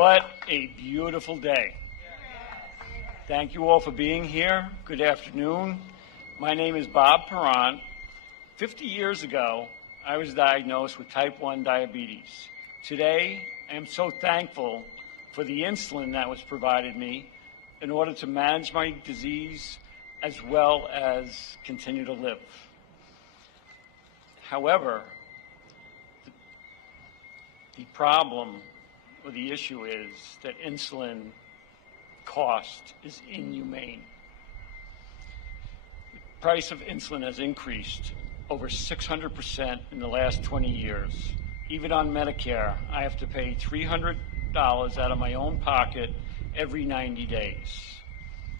What a beautiful day. Thank you all for being here. Good afternoon. My name is Bob Perrant. 50 years ago, I was diagnosed with type 1 diabetes. Today, I am so thankful for the insulin that was provided me in order to manage my disease as well as continue to live. However, the problem or the issue is that insulin cost is inhumane. The price of insulin has increased over 600% in the last 20 years. Even on Medicare, I have to pay $300 out of my own pocket every 90 days.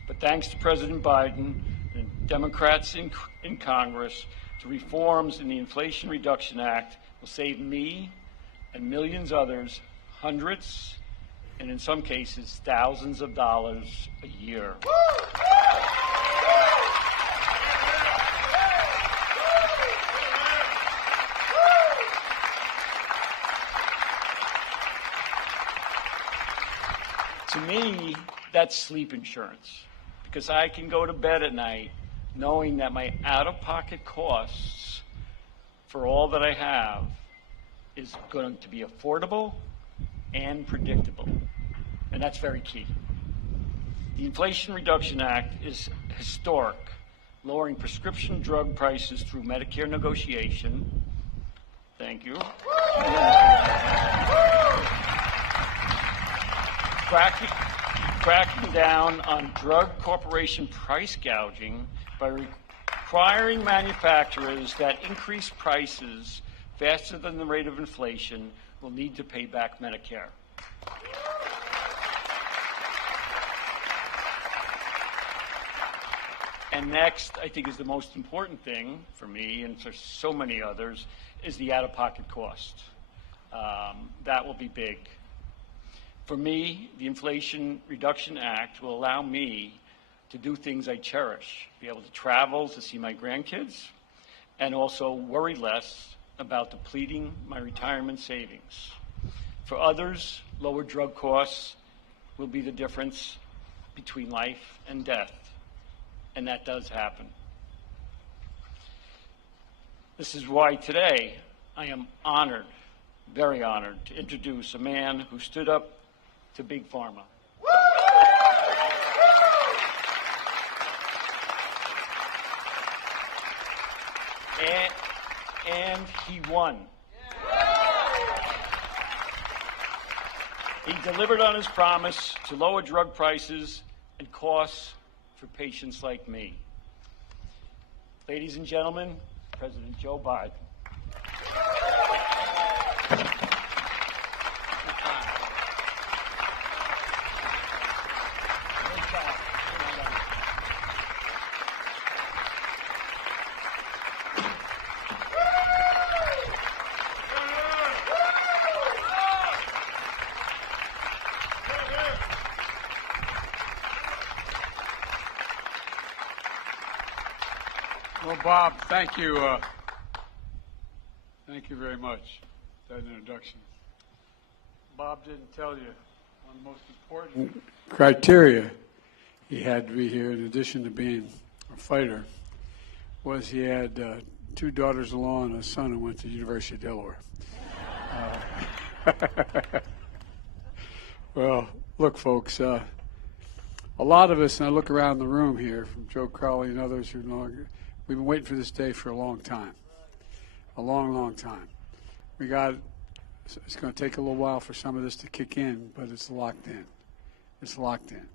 But thanks to President Biden and Democrats in Congress, the reforms in the Inflation Reduction Act will save me and millions others hundreds, and in some cases, thousands of dollars a year. To me, that's sleep insurance, because I can go to bed at night knowing that my out-of-pocket costs for all that I have is going to be affordable and predictable, and that's very key. The Inflation Reduction Act is historic, lowering prescription drug prices through Medicare negotiation. Thank you. Cracking down on drug corporation price gouging by requiring manufacturers that increase prices faster than the rate of inflation will need to pay back Medicare. And next, I think is the most important thing for me and for so many others, is the out-of-pocket cost. That will be big. For me, the Inflation Reduction Act will allow me to do things I cherish, be able to travel to see my grandkids, and also worry less about depleting my retirement savings. For others, lower drug costs will be the difference between life and death, and that does happen. This is why today I am honored, very honored, to introduce a man who stood up to Big Pharma. And he won. He delivered on his promise to lower drug prices and costs for patients like me. Ladies and gentlemen, President Joe Biden. Well, Bob, thank you. Thank you very much for that introduction. Bob didn't tell you one of the most important criteria he had to be here, in addition to being a fighter, was he had 2 daughters-in-law and a son who went to the University of Delaware. Well, look, folks, a lot of us, and I look around the room here, from Joe Crowley and others who know, we've been waiting for this day for a long time, a long, long time. It's going to take a little while for some of this to kick in, but it's locked in. It's locked in.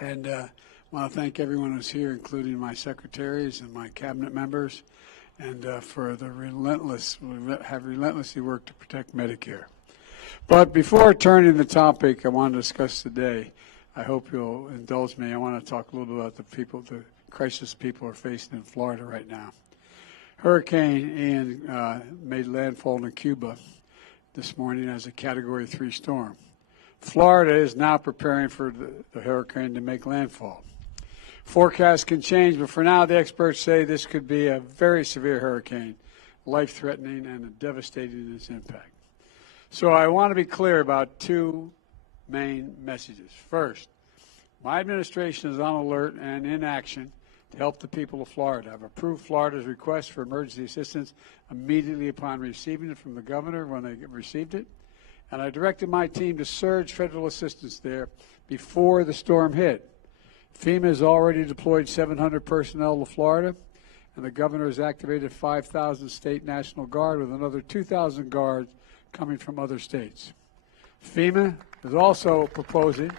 And I want to thank everyone who's here, including my secretaries and my cabinet members, and for the relentlessly worked to protect Medicare. But before turning the topic I want to discuss today, I hope you'll indulge me. I want to talk a little bit about the crisis people are facing in Florida right now. Hurricane Ian made landfall in Cuba this morning as a Category 3 storm. Florida is now preparing for the hurricane to make landfall. Forecasts can change, but for now the experts say this could be a very severe hurricane, life-threatening and devastating in its impact. So I want to be clear about 2 main messages. First, my administration is on alert and in action to help the people of Florida. I've approved Florida's request for emergency assistance immediately upon receiving it from the governor when they received it. And I directed my team to surge federal assistance there before the storm hit. FEMA has already deployed 700 personnel to Florida, and the governor has activated 5,000 state National Guard with another 2,000 guards coming from other states. FEMA is also proposing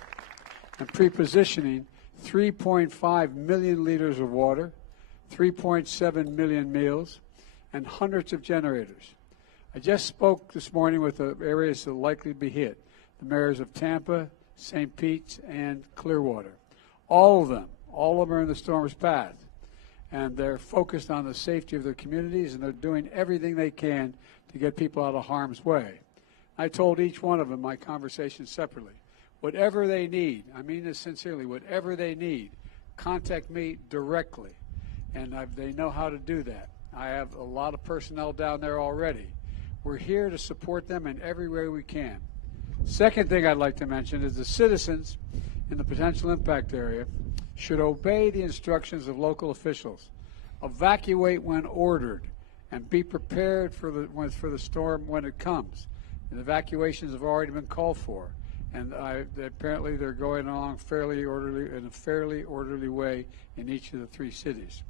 and pre-positioning 3.5 million liters of water, 3.7 million meals, and hundreds of generators. I just spoke this morning with the areas that will likely be hit, the mayors of Tampa, St. Pete, and Clearwater. All of them are in the storm's path, and they're focused on the safety of their communities, and they're doing everything they can to get people out of harm's way. I told each one of them my conversation separately. Whatever they need, I mean this sincerely, whatever they need, contact me directly, and they know how to do that. I have a lot of personnel down there already. We're here to support them in every way we can. Second thing I'd like to mention is the citizens in the potential impact area should obey the instructions of local officials, evacuate when ordered, and be prepared for the storm when it comes. And evacuations have already been called for, and apparently they're going along in a fairly orderly way in each of the three cities.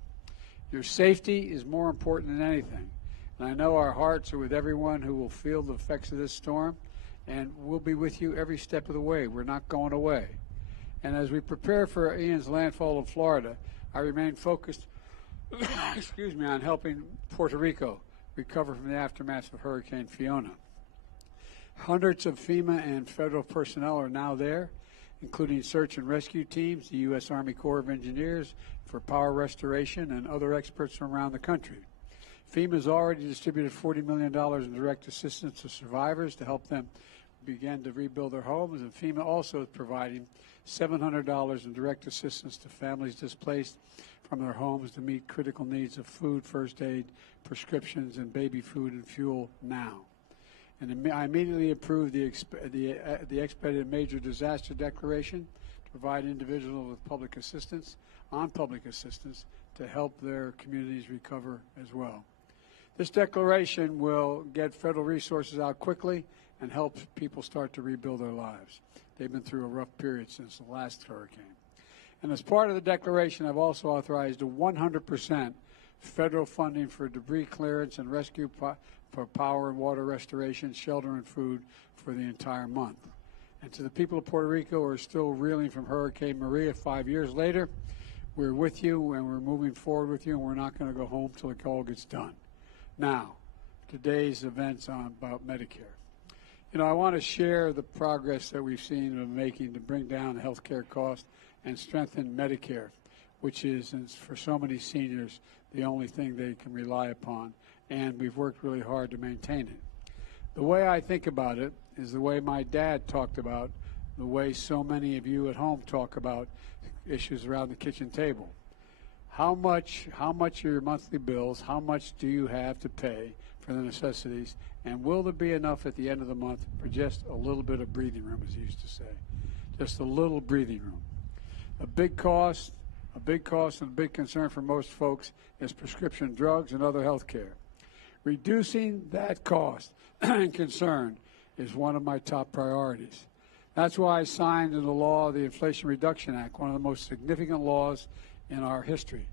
Your safety is more important than anything, and I know our hearts are with everyone who will feel the effects of this storm, and we'll be with you every step of the way. We're not going away. And as we prepare for Ian's landfall in Florida, I remain focused on helping Puerto Rico recover from the aftermath of Hurricane Fiona. Hundreds of FEMA and federal personnel are now there, including search and rescue teams, the U.S. Army Corps of Engineers for power restoration, and other experts from around the country. FEMA has already distributed $40 million in direct assistance to survivors to help them begin to rebuild their homes, and FEMA also is providing $700 in direct assistance to families displaced from their homes to meet critical needs of food, first aid, prescriptions, and baby food and fuel now. And I immediately approved the expedited major disaster declaration to provide individuals with public assistance to help their communities recover as well. This declaration will get federal resources out quickly and help people start to rebuild their lives. They've been through a rough period since the last hurricane. And as part of the declaration, I've also authorized a 100% federal funding for debris clearance and rescue for power and water restoration, shelter and food for the entire month. And to the people of Puerto Rico who are still reeling from Hurricane Maria 5 years later, we're with you and we're moving forward with you, and we're not going to go home till it all gets done. Now, today's events about Medicare. You know, I want to share the progress that we've seen in making to bring down health care costs and strengthen Medicare, which is, for so many seniors, the only thing they can rely upon, and we've worked really hard to maintain it. The way I think about it is the way my dad talked about, the way so many of you at home talk about issues around the kitchen table. How much are your monthly bills? How much do you have to pay for the necessities? And will there be enough at the end of the month for just a little bit of breathing room, as he used to say? Just a little breathing room. A big cost and a big concern for most folks is prescription drugs and other health care. Reducing that cost and concern is one of my top priorities. That's why I signed into law the Inflation Reduction Act, one of the most significant laws in our history.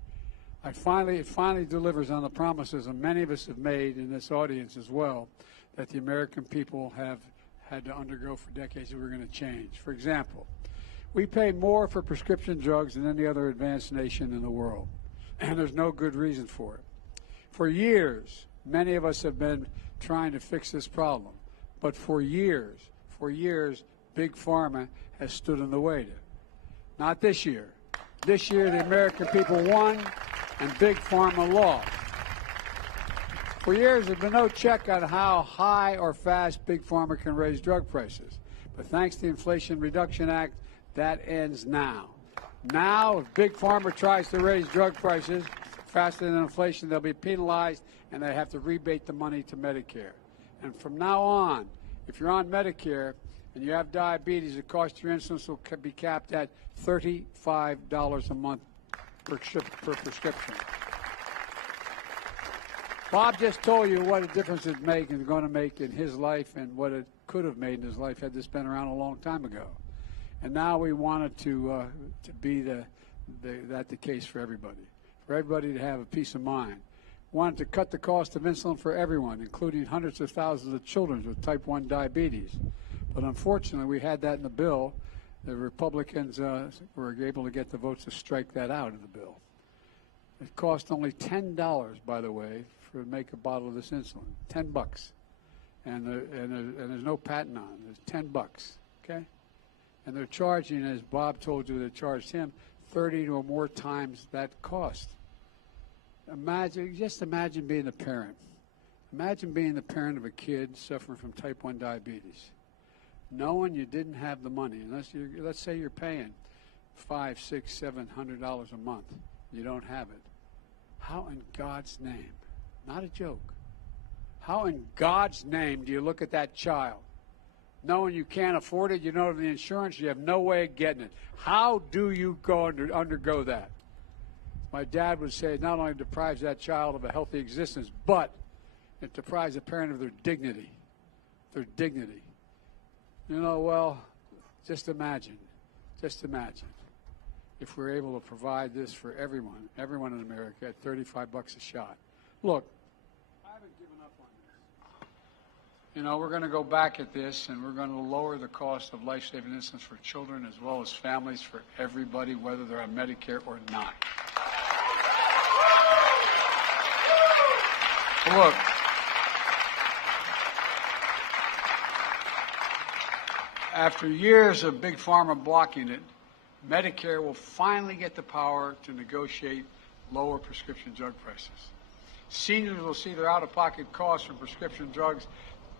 It finally delivers on the promises that many of us have made in this audience as well, that the American people have had to undergo for decades that we're going to change. For example, we pay more for prescription drugs than any other advanced nation in the world, and there's no good reason for it. For years, many of us have been trying to fix this problem, but for years, Big Pharma has stood in the way. Not this year. This year, the American people won, and Big Pharma lost. For years, there's been no check on how high or fast Big Pharma can raise drug prices. But thanks to the Inflation Reduction Act, that ends now. Now, if Big Pharma tries to raise drug prices faster than inflation, they'll be penalized, and they have to rebate the money to Medicare. And from now on, if you're on Medicare and you have diabetes, the cost of your insulin will be capped at $35 a month per prescription. Bob just told you what a difference it's going to make in his life and what it could have made in his life had this been around a long time ago. And now we want it to be the case for everybody to have a peace of mind. Wanted to cut the cost of insulin for everyone, including hundreds of thousands of children with type 1 diabetes. But unfortunately, we had that in the bill. The Republicans were able to get the votes to strike that out of the bill. It cost only $10, by the way, to make a bottle of this insulin. $10, and there's no patent on it. It's $10, okay? And they're charging, as Bob told you, they charged him 30 or more times that cost. Just imagine being a parent. Imagine being the parent of a kid suffering from type 1 diabetes, knowing you didn't have the money. Let's say you're paying $500, $600, $700 a month. You don't have it. How in God's name, not a joke, how in God's name do you look at that child, knowing you can't afford it, you don't have the insurance, you have no way of getting it? How do you undergo that? My dad would say it not only deprives that child of a healthy existence, but it deprives a parent of their dignity. Their dignity. You know, well, just imagine if we're able to provide this for everyone in America at $35 a shot. Look, I haven't given up on this. You know, we're going to go back at this, and we're going to lower the cost of life-saving insulin for children as well as families, for everybody, whether they're on Medicare or not. Look, after years of Big Pharma blocking it, Medicare will finally get the power to negotiate lower prescription drug prices. Seniors will see their out-of-pocket costs for prescription drugs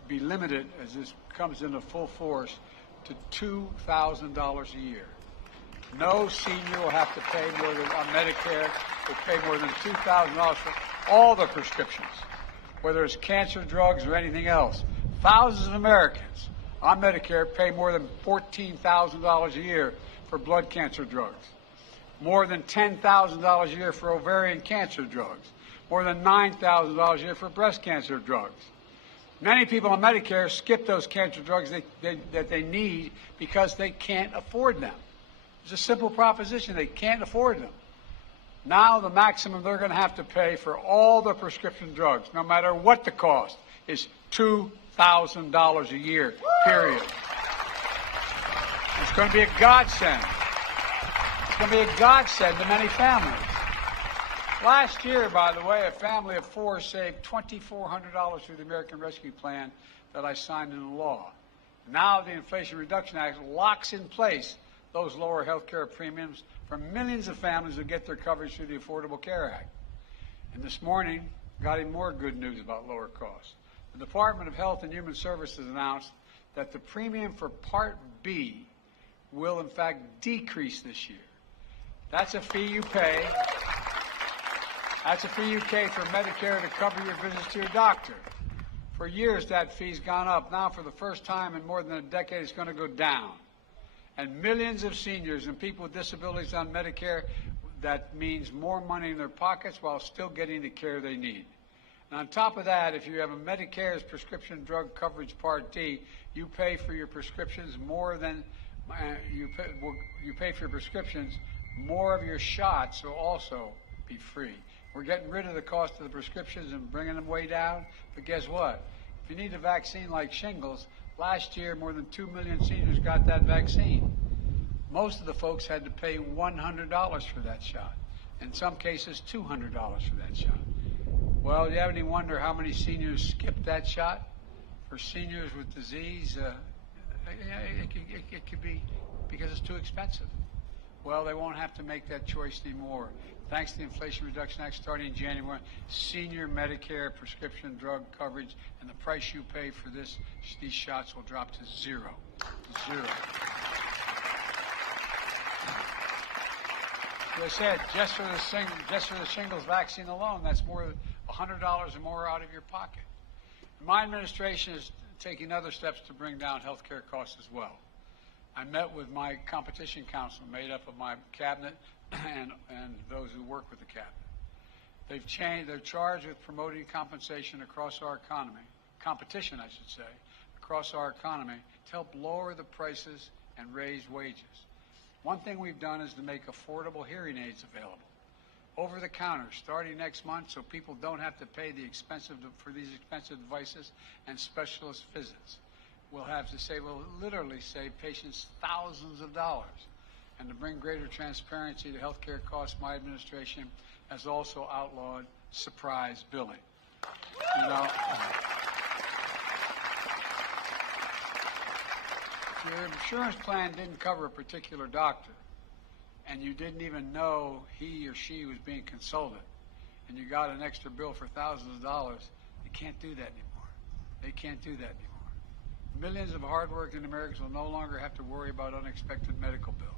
be limited, as this comes into full force, to $2,000 a year. No senior will have to pay more than, on Medicare, will pay more than $2,000 for all their prescriptions, whether it's cancer drugs or anything else. Thousands of Americans on Medicare pay more than $14,000 a year for blood cancer drugs, more than $10,000 a year for ovarian cancer drugs, more than $9,000 a year for breast cancer drugs. Many people on Medicare skip those cancer drugs that they need because they can't afford them. It's a simple proposition. They can't afford them. Now the maximum they're going to have to pay for all the prescription drugs, no matter what the cost, is $2,000 a year, period. It's going to be a godsend. It's going to be a godsend to many families. Last year, by the way, a family of four saved $2,400 through the American Rescue Plan that I signed into law. Now the Inflation Reduction Act locks in place those lower health care premiums for millions of families who get their coverage through the Affordable Care Act. And this morning, got even more good news about lower costs. The Department of Health and Human Services announced that the premium for Part B will, in fact, decrease this year. That's a fee you pay. That's a fee you pay for Medicare to cover your visits to your doctor. For years, that fee's gone up. Now, for the first time in more than a decade, it's going to go down. And millions of seniors and people with disabilities on Medicare, that means more money in their pockets while still getting the care they need. And on top of that, if you have a Medicare's prescription drug coverage Part D, you pay for your prescriptions more than you pay for your prescriptions. More of your shots will also be free. We're getting rid of the cost of the prescriptions and bringing them way down. But guess what? If you need a vaccine like shingles, last year more than 2 million seniors got that vaccine. Most of the folks had to pay $100 for that shot. In some cases, $200 for that shot. Well, do you have any wonder how many seniors skipped that shot? For seniors with disease, it could be because it's too expensive. Well, they won't have to make that choice anymore. Thanks to the Inflation Reduction Act starting in January, senior Medicare prescription drug coverage and the price you pay for these shots will drop to zero. Zero. As I said, just for the shingles vaccine alone, that's more than $100 or more out of your pocket. My administration is taking other steps to bring down health care costs as well. I met with my competition council, made up of my cabinet and those who work with the cabinet. They're charged with promoting compensation across our economy, competition, I should say, across our economy to help lower the prices and raise wages. One thing we've done is to make affordable hearing aids available over the counter starting next month, so people don't have to pay for these expensive devices and specialist visits. We'll literally save patients thousands of dollars. And to bring greater transparency to healthcare costs, my administration has also outlawed surprise billing. You know, if your insurance plan didn't cover a particular doctor, and you didn't even know he or she was being consulted, and you got an extra bill for thousands of dollars, you can't do that anymore. They can't do that anymore. Millions of hardworking Americans will no longer have to worry about unexpected medical bills.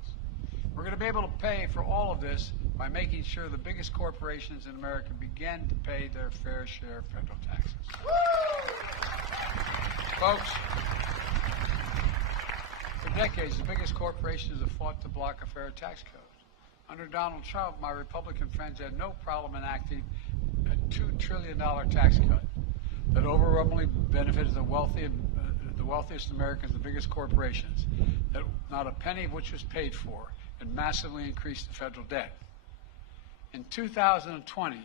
We're going to be able to pay for all of this by making sure the biggest corporations in America begin to pay their fair share of federal taxes. Folks, for decades, the biggest corporations have fought to block a fair tax code. Under Donald Trump, my Republican friends had no problem enacting a $2 trillion tax cut that overwhelmingly benefited the wealthiest Americans, the biggest corporations, that not a penny of which was paid for, and massively increased the federal debt. In 2020,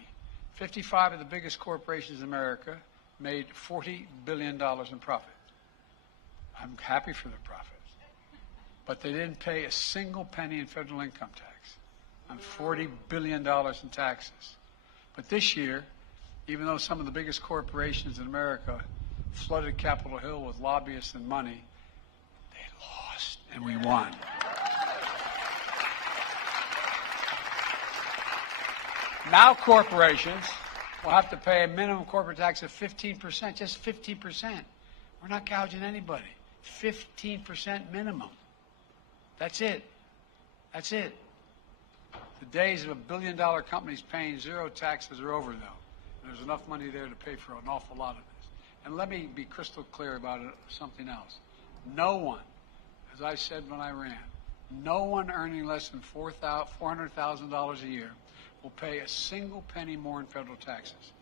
55 of the biggest corporations in America made $40 billion in profit. I'm happy for their profits. But they didn't pay a single penny in federal income tax on $40 billion in taxes. But this year, even though some of the biggest corporations in America flooded Capitol Hill with lobbyists and money, they lost and we won. Now corporations will have to pay a minimum corporate tax of 15%, just 15%. We're not gouging anybody. 15% minimum. That's it. That's it. The days of $1 billion companies paying zero taxes are over, though. There's enough money there to pay for an awful lot of this. And let me be crystal clear about something else. No one, as I said when I ran, no one earning less than $400,000 a year will pay a single penny more in federal taxes.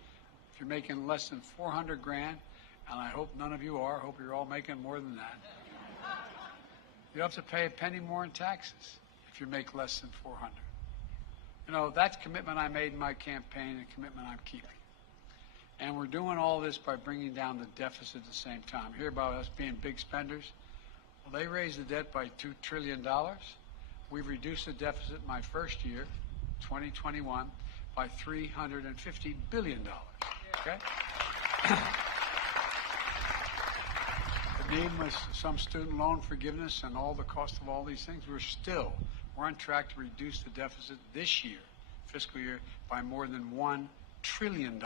If you're making less than $400,000, and I hope none of you are, I hope you're all making more than that, you don't have to pay a penny more in taxes if you make less than $400,000. You know, that's a commitment I made in my campaign, and a commitment I'm keeping. And we're doing all this by bringing down the deficit at the same time. Hear about us being big spenders? Well, they raised the debt by $2 trillion. We've reduced the deficit in my first year, 2021, by $350 billion. Okay? The need was some student loan forgiveness and all the cost of all these things. We're on track to reduce the deficit this year, fiscal year, by more than $1 trillion.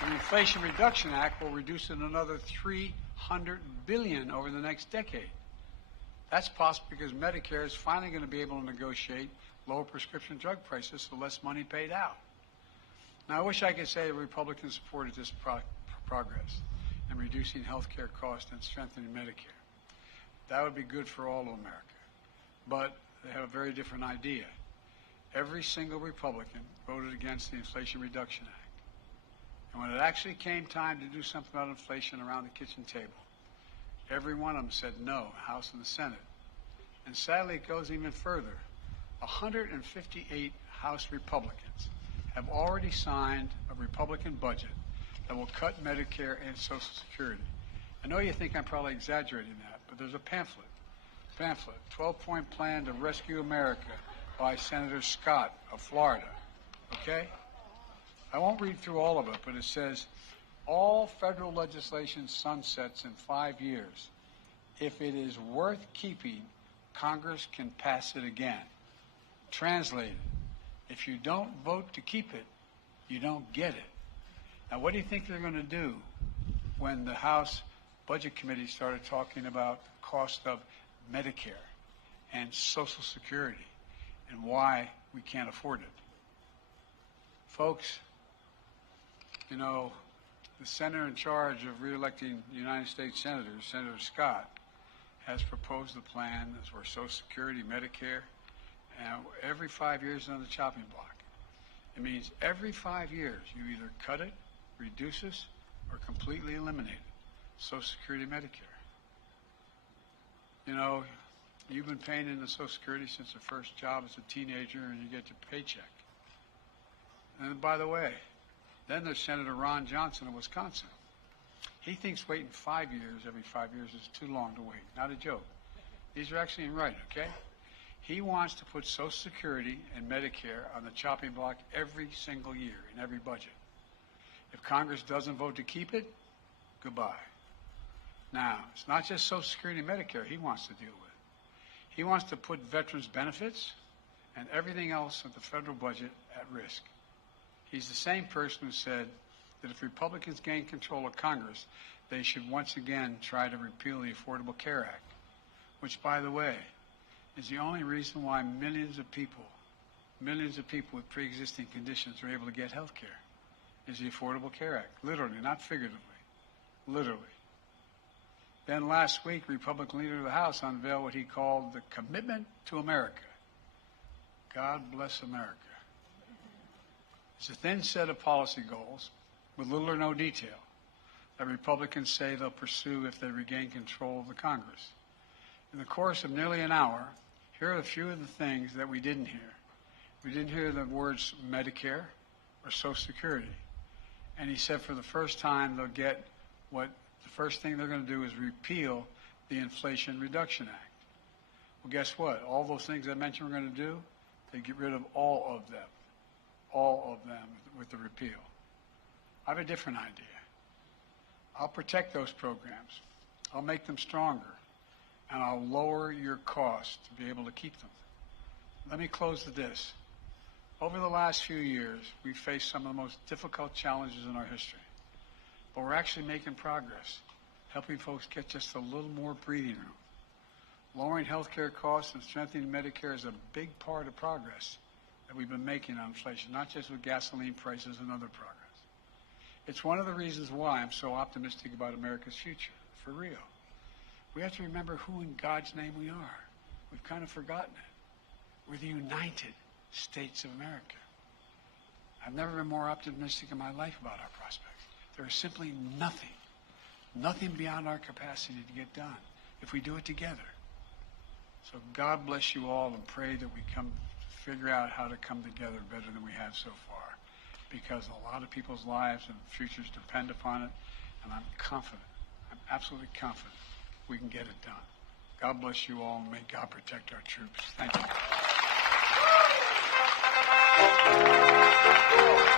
The Inflation Reduction Act will reduce it another $300 billion over the next decade. That's possible because Medicare is finally going to be able to negotiate lower prescription drug prices, so less money paid out. Now, I wish I could say the Republicans supported this progress in reducing health care costs and strengthening Medicare. That would be good for all of America. But they have a very different idea. Every single Republican voted against the Inflation Reduction Act. And when it actually came time to do something about inflation around the kitchen table, every one of them said no, House and the Senate. And sadly, it goes even further. 158 House Republicans have already signed a Republican budget that will cut Medicare and Social Security. I know you think I'm probably exaggerating that, but there's a pamphlet, 12-point plan to rescue America by Senator Scott of Florida, okay? I won't read through all of it, but it says, all federal legislation sunsets in 5 years. If it is worth keeping, Congress can pass it again. Translated, if you don't vote to keep it, you don't get it. Now, what do you think they're going to do when the House Budget Committee started talking about the cost of Medicare and Social Security and why we can't afford it? Folks, You know, the senator in charge of reelecting United States senators, Senator Scott, has proposed a plan where Social Security, Medicare, every 5 years on the chopping block. It means every 5 years you either cut it, reduce it, or completely eliminate it. Social Security, Medicare. You know, you've been paying into Social Security since the first job as a teenager, and you get your paycheck. And by the way, then there's Senator Ron Johnson of Wisconsin. He thinks waiting 5 years, every 5 years, is too long to wait. Not a joke. These are actually in writing, okay? He wants to put Social Security and Medicare on the chopping block every single year in every budget. If Congress doesn't vote to keep it, goodbye. Now, it's not just Social Security and Medicare he wants to deal with. He wants to put veterans' benefits and everything else of the federal budget at risk. He's the same person who said that if Republicans gain control of Congress, they should once again try to repeal the Affordable Care Act, which, by the way, is the only reason why millions of people with pre-existing conditions are able to get health care, is the Affordable Care Act. Literally, not figuratively. Literally. Then last week, Republican leader of the House unveiled what he called the Commitment to America. God bless America. It's a thin set of policy goals with little or no detail that Republicans say they'll pursue if they regain control of the Congress. In the course of nearly an hour, here are a few of the things that we didn't hear. We didn't hear the words Medicare or Social Security. And he said for the first time they'll get what the first thing they're going to do is repeal the Inflation Reduction Act. Well, guess what? All those things I mentioned we're going to do, they get rid of all of them with the repeal. I have a different idea. I'll protect those programs. I'll make them stronger. And I'll lower your cost to be able to keep them. Let me close with this. Over the last few years, we've faced some of the most difficult challenges in our history. But we're actually making progress, helping folks get just a little more breathing room. Lowering health care costs and strengthening Medicare is a big part of progress that we've been making on inflation, not just with gasoline prices and other progress. It's one of the reasons why I'm so optimistic about America's future, for real. We have to remember who in God's name we are. We've kind of forgotten it. We're the United States of America. I've never been more optimistic in my life about our prospects. There is simply nothing beyond our capacity to get done if we do it together. So God bless you all, and pray that we come figure out how to come together better than we have so far, because a lot of people's lives and futures depend upon it, and I'm confident, I'm absolutely confident we can get it done. God bless you all, and may God protect our troops. Thank you.